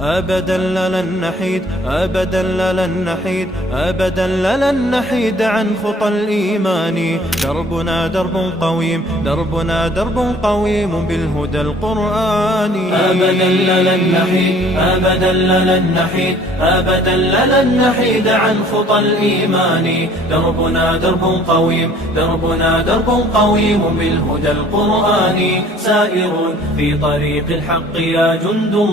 أبدا لن نحيد، أبدا لن نحيد، أبدا لن نحيد عن خطى الإيمان. دربنا درب قويم، دربنا درب قويم بالهدى القرآني. أبدا لن نحيد، أبدا لن نحيد، أبدا لن نحيد عن خطى الإيمان. دربنا درب قويم، دربنا درب قويم بالهدى القرآني. سائر في طريق الحق يا جند الله.